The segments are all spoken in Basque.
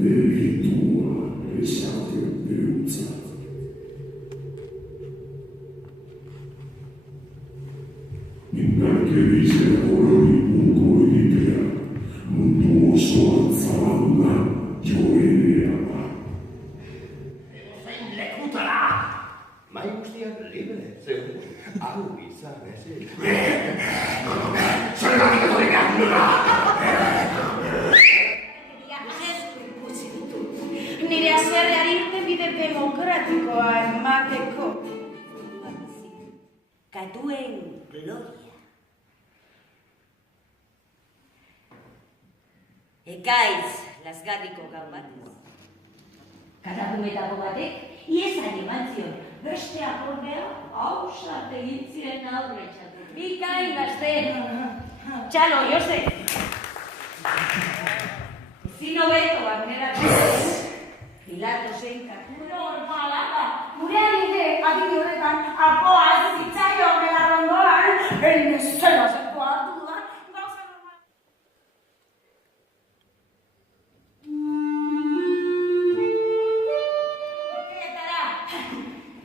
Delitua esate deutza. Indarkeria horori mungo egitea, mundu osoa zabaldua joenea da. Edozein lekutara! Mai guztiak libre, zeu, hau izan ezin. Zergatik etorri behar nula! Nire haserreari bide demokratikoa emateko. Katuen gloria. Ekaiz, lasgarriko gau bat. Katakumetako batek, iezan eman zion, beste akordea, hausat egin ziren aurre txatu. Bikain, gazte! Txalo, Josef! Ezin hobeto, barnerako. Pilato zein katu. Normala da, gure adine horretan, apoa ez zitzaio belarrondoan, zela zeko hartu dudan, gauza normal.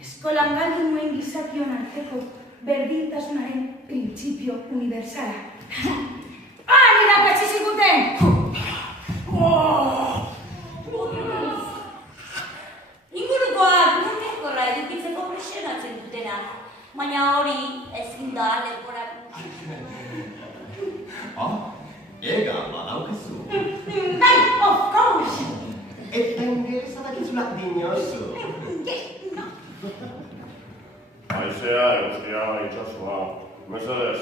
Eskolan galdu nuen gizakion arteko berdintasunaren printzipio universala. Nira katxizikuten! Ingurukoak nurkekorra edukitzeko presionatzen dutena, baina hori ezin da leporatu. Ega badaukazu. Bai, of course! Eta ingereza dakizulak dinozu. Haizea, eguzkia, itxasua, mesedez,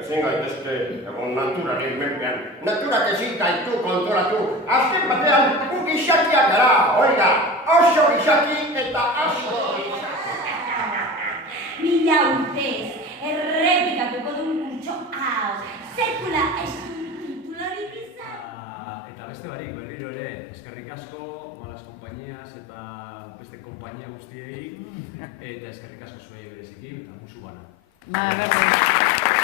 ezin gaitezke egon naturaren menpean. Naturak ezin gaitu kontrolatu. Azken batean, gixakiak gara, oiga. Oso gixaki eta asko Mila urtez, errepikatuko duen kurtso hau, sekula ez titularik izan. Eta beste barik berriro ere, eskerrik asko, malas konpainiaz eta beste konpainia guztiei, eta eskerrik asko zuei bereziki, eta musu bana. Berdin.